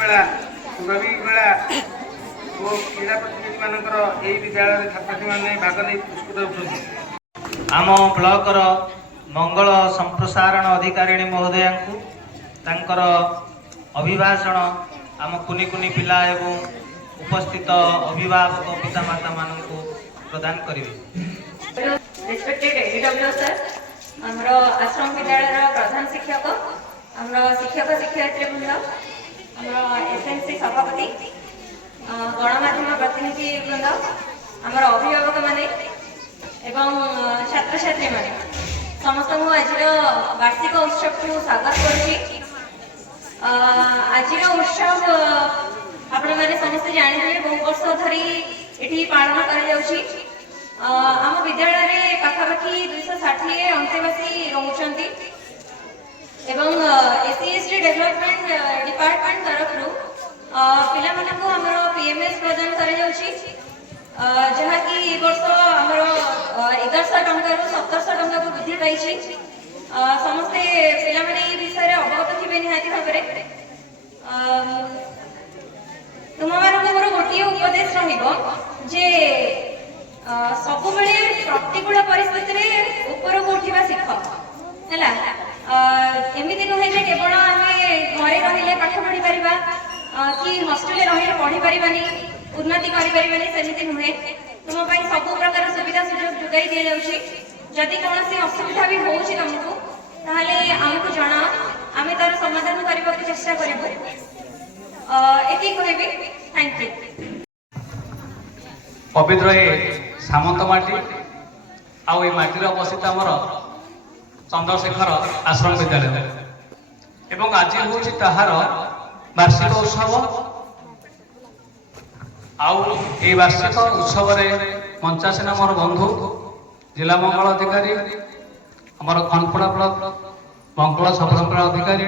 मेला सुरभि मेला और क्रीड़ा प्रतियोगी मानकर यही विद्यालय छात्र छात्री मैंने भाग नहीं पुरस्कृत होती। आम ब्लॉकर मंगल संप्रसारण अधिकारिणी महोदया तांकर अभिभाषण आम कुनी कुनी पिला एवं उपस्थित अभिभावक पितामाता मानक प्रदान करेंगे। रेस्पेक्टेड एडब्ल्यू सर आमर आश्रम विद्यालय प्रधान शिक्षक आमर शिक्षक शिक्षयित्री वृंद आमर एसएनसी सभापति गणमाध्यम प्रतिनिधि वृंद आमर अभिभावक माने एवं छात्र छात्री माने समस्त आज वार्षिक उत्सव को स्वागत करुच्ची। आज उत्सव आपण मैंने समस्ते जानी बहु वर्ष धरी ये पालन कर आम विद्यालय पाखापाखि 260 अंतेवासी रोचंती एवं एससी डेवलपमेंट डिपार्टमेंट तरफ पिला मानक हमर पीएमएस प्रदान कर जहाँकि वर्ष आमर 1100 टंका 1700 टंका को वृद्धि पाई समस्ते पिला माने ये विषय अवगत थे निहाती भाव तुम मानक मोर गोटे उपदेश जे सब बेले प्रतिकूल परिस्थिति ऊपर को उठा शिख है एमती नुहे जे केवल आम घरे रही पाठ पढ़ी पार कि हस्टेल रही पढ़ी पारानी उन्नति करें सेमती नुहे तुम सब प्रकार सुविधा सुजोग जोगाई दि जाऊँगी। जदि कौन असुविधा भी हो तुमको ताहले आमको जना आम तार समाधान करने को चेष्टा करूँ। ये कहबी थैंक यू। पवित्र सामंत माटी आउ ए माटीर अवस्थित आमर चंद्रशेखर आश्रम विद्यालय एवं आज हूँ ताहार वार्षिक उत्सव आउ ए वार्षिक उत्सव मंचासीन मोर बंधु जिला मंगल अधिकारी आमर खनपड़ा ब्लॉक मंगल सफलता अधिकारी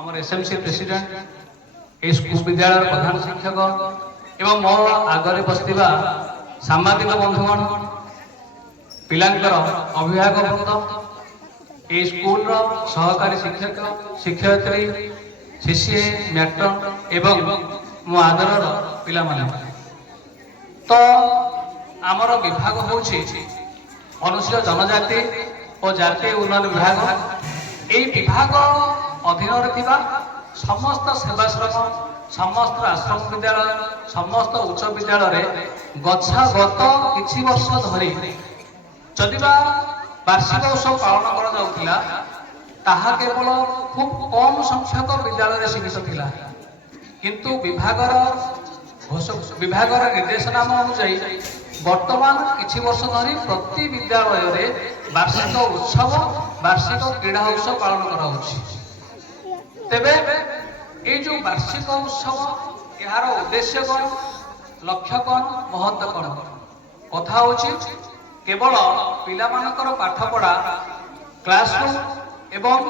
आमर एसएमसी प्रेसिडेंट ए स्कूल विद्यालय प्रधान शिक्षक एवं मो आगे बसवा सांबादिक बंधुगण पिलांकर अभिभावक वृंद ए स्कूल सहकारी शिक्षक शिक्षयित्री शिष्य मैट्रन एवं मो आदर पिला माने तो आमर विभाग होछि अनुसूचित जनजाति और जातीय उन्नयन विभाग। ए विभाग अधीन थिबा समस्त सेवाश्रम समस्त आश्रम विद्यालय समस्त उच्च विद्यालय गत किछि वर्ष धरी जदिबा वार्षिक उत्सव पालन करा जाउथिला ताहा केवल खूब कम संख्यक विद्यालय सीमित थिला किंतु विभागर निर्देशनामा अनुसार वर्तमान किछि वर्ष धरी प्रति विद्यालय रे वार्षिक उत्सव वार्षिक क्रीड़ा उत्सव पालन करा होछि। तेबे ये जो वार्षिक उत्सव यार उद्देश्य कौन लक्ष्य कौन महत्व कौन कथा होछि केवल पिला मानकर पाठपढ़ा क्लासरूम एवं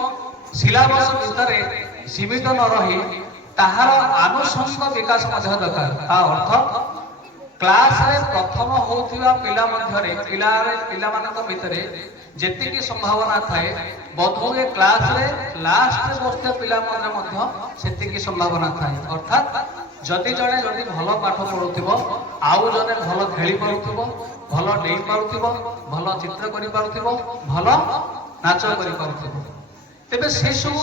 सिलेबस भितर सीमित न रही ताहार आनुषंगिक विकास दरकार ता अर्थ क्लास रे प्रथम होथिबा पिला मध्यरे पिला मानक भितर जेतिकी संभावना थाए बोधहुए क्लास रे लास्ट रे बसते पिला मध्य सेतिकी संभावना थाए अर्थात जदि जड़े जदि भल पाठ पढ़ुथिबो आउ जने भल खेली पारुथिबो भल डेई पारुथिबो भल चित्र करि पारुथिबो भल नाच करि पारुथिबो तेबे से सब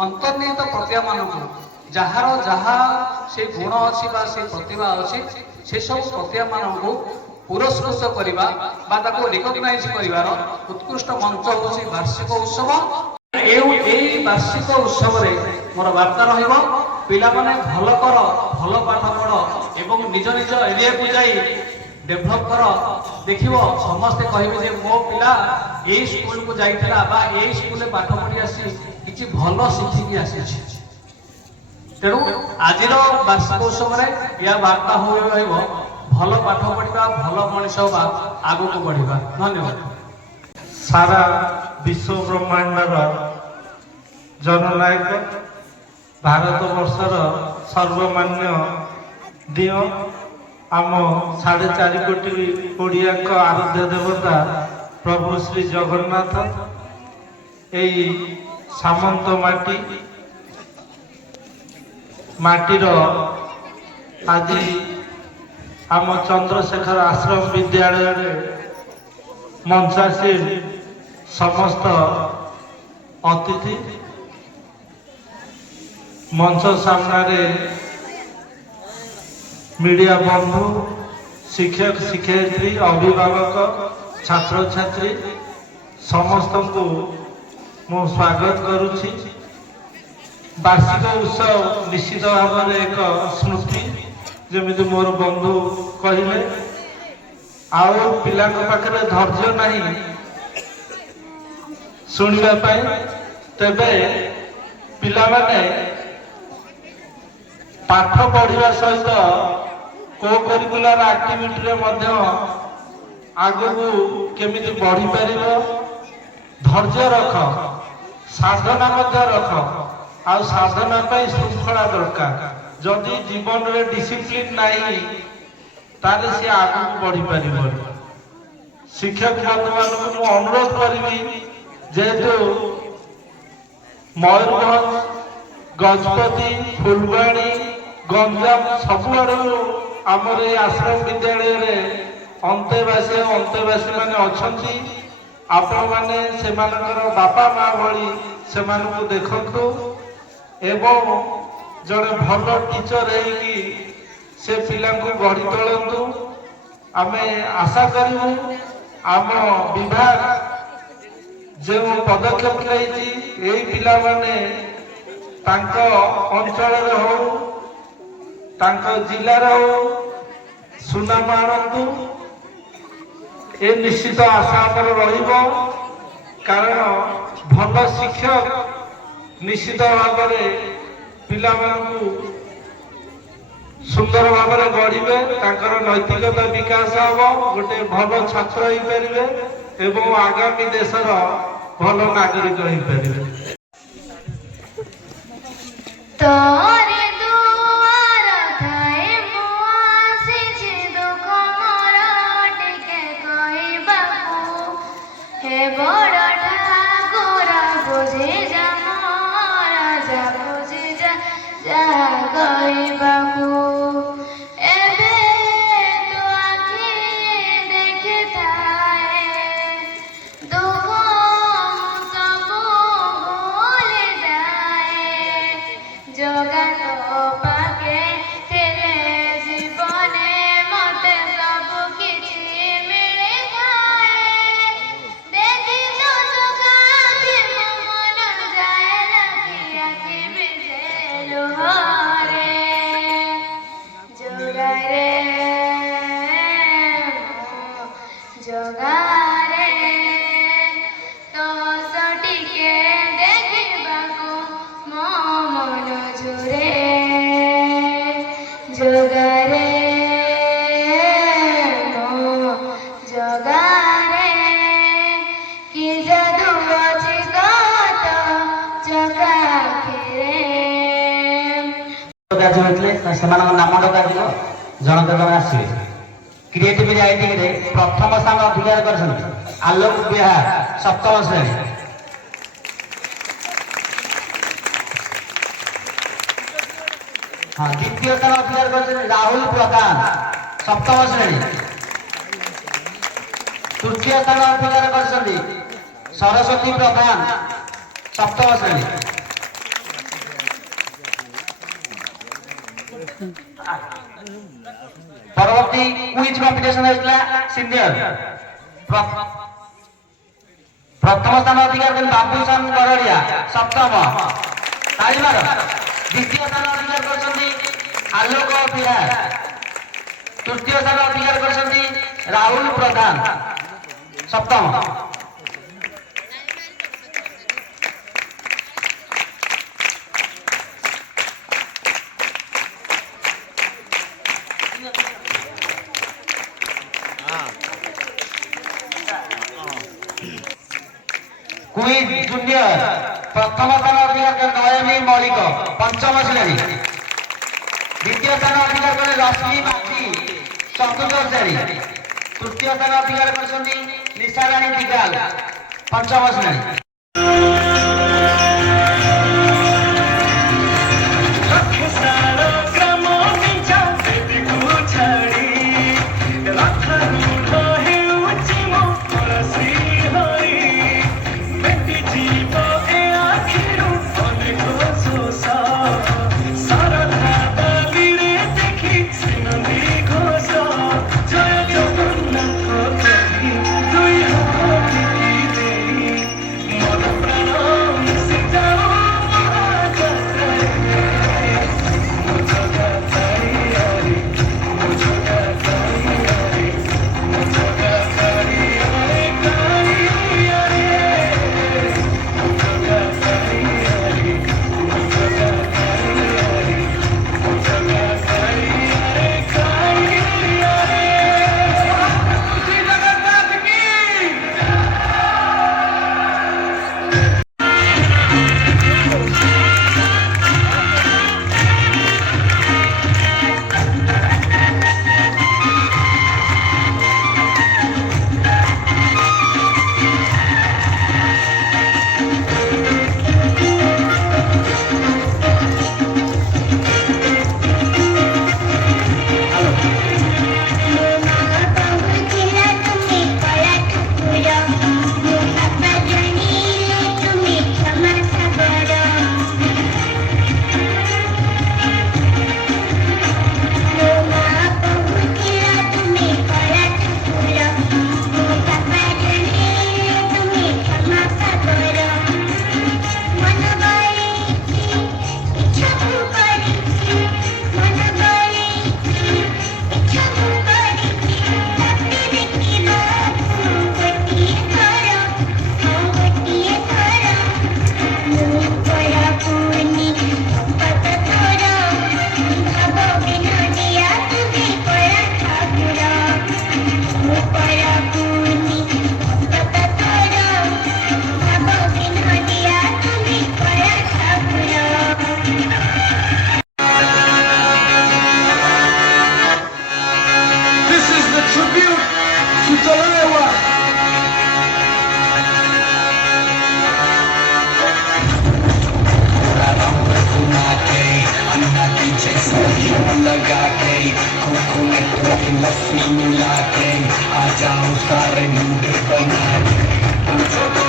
अंतर्निहित प्रतिभा मानक जहार जहा से गुण अच्छी बा से प्रतिभा अच्छी से सब प्रतिभा मानक पुरस्कृत करवा बा ताको रिकग्नाइज करिवार उत्कृष्ट मंच होछि वार्षिक उत्सव। ए वार्षिक उत्सव रे मोर वार्ता रहिबो पिला माने भल कर भल पाठ पढ़ एवं निज निज एरिया को जाई डेभलप कर देखिबो समस्ते कहबे जे मो पिला ए स्कूल को जाइथिला बा ए स्कूल में पाठ पढ़ी आसी किछि भल शिखिकी आसी तेणु आज वार्षिक उत्सव या वार्ता हो रहिबो भल पाठ पढ़ा भल मनीष आगु को बढ़ा। धन्यवाद। सारा विश्व ब्रह्मांडर जननायक भारत वर्षर सर्वमान्य दियो आम 4.5 कोटी ओडिया आराध्य देवता प्रभु श्री जगन्नाथ यही सामंत माटी ମାଟିର ଆଜି ଆମ ଚନ୍ଦ୍ରଶେଖର ଆଶ୍ରମ ବିଦ୍ୟାଳୟରେ ମଞ୍ଚାସୀନ ସମସ୍ତ ଅତିଥି ମଞ୍ଚ ସାମ୍ନାରେ ମିଡ଼ିଆ ବନ୍ଧୁ ଶିକ୍ଷକ ଶିକ୍ଷୟିତ୍ରୀ ଅଭିଭାବକ ଛାତ୍ରଛାତ୍ରୀ ସମସ୍ତଙ୍କୁ ମୁଁ ସ୍ୱାଗତ କରୁଛି। ବାର୍ଷିକ ଉତ୍ସବ ନିଶ୍ଚିତ ଭାବରେ ଏକ ସ୍ମୃତି, ଯେମିତି ମୋର ବନ୍ଧୁ କହିଲେ। ଆଉ ପିଲାଙ୍କ ପାଖରେ ଧୈର୍ଯ୍ୟ ନାହିଁ ଶୁଣିବା ପାଇଁ, ତେବେ ପିଲାମାନେ ପାଠ ପଢ଼ିବା ସହିତ କୋ-କରିକୁଲାର ଆକ୍ଟିଭିଟିରେ ମଧ୍ୟ ଆଗକୁ କେମିତି ବଢ଼ିପାରିବ, ଧୈର୍ଯ୍ୟ ରଖ, ସାଧନା ମଧ୍ୟ ରଖ। ଆଉ ସାଧନା ପାଇଁ ଶୃଙ୍ଖଳା ଦରକାର। ଯଦି ଜୀବନରେ ଡିସିପ୍ଲିନ ନାହିଁ ତାହେଲେ ସେ ଆଗକୁ ବଢ଼ିପାରିବନି। ଶିକ୍ଷକ ବନ୍ଧୁମାନଙ୍କୁ ମୁଁ ଅନୁରୋଧ କରିବି, ଯେହେତୁ ମୟୂରଭଞ୍ଜ, ଗଜପତି, ଫୁଲବାଣୀ, ଗଞ୍ଜାମ ସବୁଆଡୁ ଆମର এই ଆଶ୍ରମ ବିଦ୍ୟାଳୟରେ ଅନ୍ତେବାସୀ ମାନେ ଅଛନ୍ତି। ଆପଣମାନେ ସେମାନଙ୍କର ବାପା ମା ଭଳି ସେମାନଙ୍କୁ ଦେଖନ୍ତୁ ଏବଂ ଜଣେ ଭଲ ଟିଚର ହେଇକି ସେ ପିଲାଙ୍କୁ ଗଢ଼ି ତୋଳନ୍ତୁ। ଆମେ ଆଶା କରିବୁ ଆମ ବିଭାଗ ଯେଉଁ ପଦକ୍ଷେପ ନେଇଛି, ଏଇ ପିଲାମାନେ ତାଙ୍କ ଅଞ୍ଚଳରେ ହଉ ତାଙ୍କ ଜିଲ୍ଲାରେ ହଉ ସୁନାମ ଆଣନ୍ତୁ। ଏ ନିଶ୍ଚିତ ଆଶା ଆମର ରହିବ, କାରଣ ଭଲ ଶିକ୍ଷକ ନିଶ୍ଚିତ ଭାବରେ ପିଲାମାନଙ୍କୁ ସୁନ୍ଦର ଭାବରେ ଗଢ଼ିବେ, ତାଙ୍କର ନୈତିକତା ବିକାଶ ହେବ, ଗୋଟେ ଭଲ ଛାତ୍ର ହେଇପାରିବେ ଏବଂ ଆଗାମୀ ଦେଶର ଭଲ ନାଗରିକ ହେଇପାରିବେ। ତୋରେ ଦୁଆର ଥାଏ ମୁଁ ଆସିଛି ଦୁଃଖ ମୋର ଟିକେ କହିବାକୁ, ହେ ବଡ଼ ଠାକୁର ବୁଝି ଯା ମୋର ଯା ବୁଝି ଯା ଯାହା କହିବାକୁ। ଏବେ ତୋ ଆଖି ଦେଖିଥାଏ ଦୁଃଖ ସବୁ ଭୁଲି ଯାଏ, ଜଗା ତୋ ପାଖେ ଥିଲେ ଜୀବନେ ମତେ ସବୁ କିଛି ମିଳିଥାଏ। ଦେଖିଛୁ ଜଗାକେ ମୋ ମନ ଯାଏ ଲାଗି ଆଖି ଭିଜେ ଲୁହରେ, ଜଗାରେ ଜଗାରେ ତୋ ଟିକେ ଦେଖିବାକୁ ମୋ ମନ ଝୁରେ, ଜଗାରେ ମୋ ଜଗାରେ କି ଯାଦୁ ଅଛି କହ ତୋ ଚକା ଆଖିରେ। ସେମାନଙ୍କ ନାମ ଡକାଯିବ, ଜଣକ ଜଣ ଆସିବେ। କ୍ରିଏଟିଭ ରାଇଟିଂରେ ପ୍ରଥମ ସ୍ଥାନ ଅଧିକାର କରିଛନ୍ତି ଆଲୋକ ବିହାର, ସପ୍ତମ ଶ୍ରେଣୀ। ହଁ, ଦ୍ୱିତୀୟ ସ୍ଥାନ ଅଧିକାର କରିଛନ୍ତି ରାହୁଲ ପ୍ରଧାନ, ସପ୍ତମ ଶ୍ରେଣୀ। ତୃତୀୟ ସ୍ଥାନ ଅଧିକାର କରିଛନ୍ତି ସରସ୍ୱତୀ ପ୍ରଧାନ, ସପ୍ତମ ଶ୍ରେଣୀ। ପରବର୍ତ୍ତୀ କୁଇଜ କମ୍ପିଟିସନ ହେଇଥିଲା ସିନିୟର। ପ୍ରଥମ ସ୍ଥାନ ଅଧିକାର କରିଛନ୍ତି ବାବୁସାନ ଗରଡିଆ, ସପ୍ତମ। ତାଳିମାର। ଦ୍ୱିତୀୟ ସ୍ଥାନ ଅଧିକାର କରିଛନ୍ତି ଆଲୋକ ବିହାର। ତୃତୀୟ ସ୍ଥାନ ଅଧିକାର କରିଛନ୍ତି ରାହୁଲ ପ୍ରଧାନ, ସପ୍ତମ। কুইজ জুনিয়র প্রথম স্থান অধিকার করে নয়নী মৌলিক, পঞ্চম শ্রেণী। দ্বিতীয় স্থান অধিকার করে রশ্মি মাঝি, চতুর্থ শ্রেণী। তৃতীয় স্থান অধিকার করেছেন নিশারাণী দিগাল, পঞ্চম শ্রেণী। लस्सी मिला के आ जाओ सारे मुंडे बना के पूछो तो